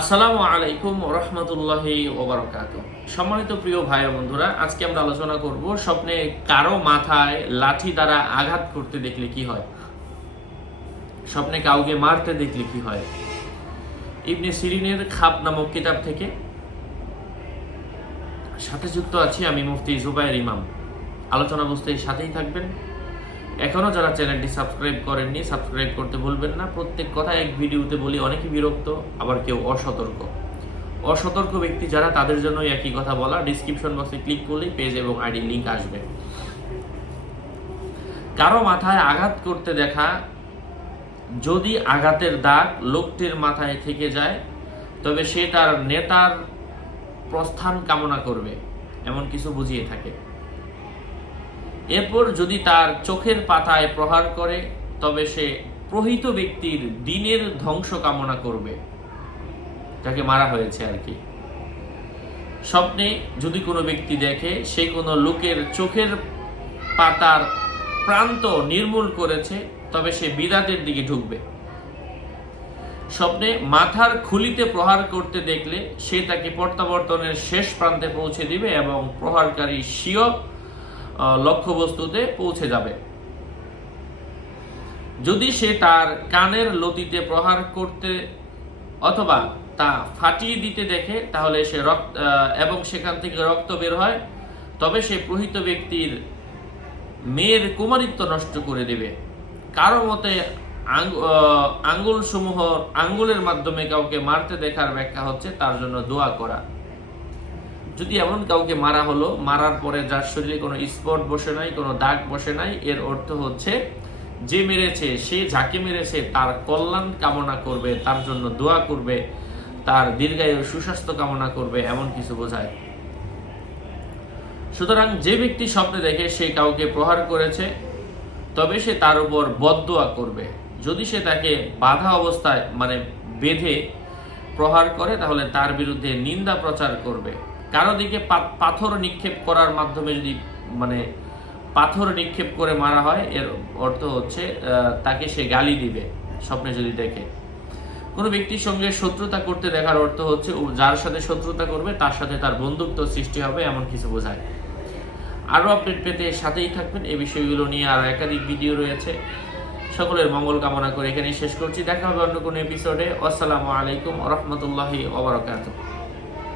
আসসালামু আলাইকুম রহমতুল্লাহি ওবারাকাতুহু। সম্মানিত প্রিয় ভাই ও বন্ধুরা, আজকে আমরা আলোচনা করব স্বপ্নে কারো মাথায় লাঠি দ্বারা আঘাত করতে দেখলে কি হয়, স্বপ্নে কাউকে মারতে দেখলে কি হয়। ইবনে সিরিনের খাপ নামক কিতাব থেকে। সাথে যুক্ত আছি আমি মুফতি জুবায়ের ইমাম। আলোচনা বুঝতে সাথেই থাকবেন। এখনও যারা চ্যানেলটি সাবস্ক্রাইব করেননি, সাবস্ক্রাইব করতে ভুলবেন না। প্রত্যেক কথা এক ভিডিওতে বলি, অনেকেই বিরক্ত, আবার কেউ অসতর্ক ব্যক্তি যারা, তাদের জন্য একই কথা বলা। ডিসক্রিপশন বক্সে ক্লিক করলেই পেজ এবং আইডি লিঙ্ক আসবে। কারো মাথায় আঘাত করতে দেখা, যদি আঘাতের দাগ লোকটির মাথায় থেকে যায় তবে সে তার নেতার প্রস্থান কামনা করবে, এমন কিছু বুঝিয়ে থাকে। এরপর যদি তার চোখের পাতায় প্রহার করে তবে সে প্রহিত ব্যক্তির দিনের ধ্বংস কামনা করবে, যাকে মারা হয়েছে আর কি। স্বপ্নে যদি কোনো ব্যক্তি দেখে সে কোনো লোকের চোখের পাতার প্রান্ত নির্মূল করেছে তবে সে বিদাতের দিকে ঢুকবে। স্বপ্নে মাথার খুলিতে প্রহার করতে দেখলে সে তাকে প্রত্যাবর্তনের শেষ প্রান্তে পৌঁছে দিবে এবং প্রহারকারী স্বীয় লক্ষ্যবস্তুতে পৌঁছে যাবে। যদি সে তার কানের লতিতে প্রহার করতে অথবা তা ফাটিয়ে দিতে দেখে তাহলে সে এবং সেখান থেকে রক্ত বের হয় তবে সে প্রহিত ব্যক্তির মেয়ের কুমারিত্ব নষ্ট করে দেবে। কারো মতে আঙ্গুলের মাধ্যমে কাউকে মারতে দেখার ব্যাখ্যা হচ্ছে তার জন্য দোয়া করা। যদি এমন কাউকে মারা হলো, মারার পরে যার শরীরে কোনো স্পট বসে নাই, কোনো দাগ বসে নাই, এর অর্থ হচ্ছে যে মেরেছে, সে যাকে মেরেছে তার কল্যাণ কামনা করবে, তার জন্য দোয়া করবে, তার দীর্ঘায়ু সুস্বাস্থ্য কামনা করবে, এমন কিছু বোঝায়। সুতরাং যে ব্যক্তি স্বপ্নে দেখে সে কাউকে প্রহার করেছে তবে সে তার উপর বদদোয়া করবে। যদি সে তাকে বাধা অবস্থায় বেঁধে প্রহার করে তাহলে তার বিরুদ্ধে নিন্দা প্রচার করবে। কারো দিকে পাথর নিক্ষেপ করার মাধ্যমে যদি পাথর নিক্ষেপ করে মারা হয়, এর অর্থ হচ্ছে তাকে সে গালি দিবে স্বপ্নে যদি দেখে। কোনো ব্যক্তির সঙ্গে শত্রুতা করতে দেখার অর্থ হচ্ছে যার সাথে শত্রুতা করবে তার সাথে তার বন্ধুত্ব সৃষ্টি হবে, এমন কিছু বোঝায়। আরও আপডেট পেতে সাথেই থাকবেন। এই বিষয়গুলো নিয়ে আরও একাধিক ভিডিও রয়েছে। সকলের মঙ্গল কামনা করে এখানেই শেষ করছি। দেখা হবে অন্য কোনো এপিসোডে। আসসালামু আলাইকুম রহমতুল্লাহি ওয়া বারাকাতুহু।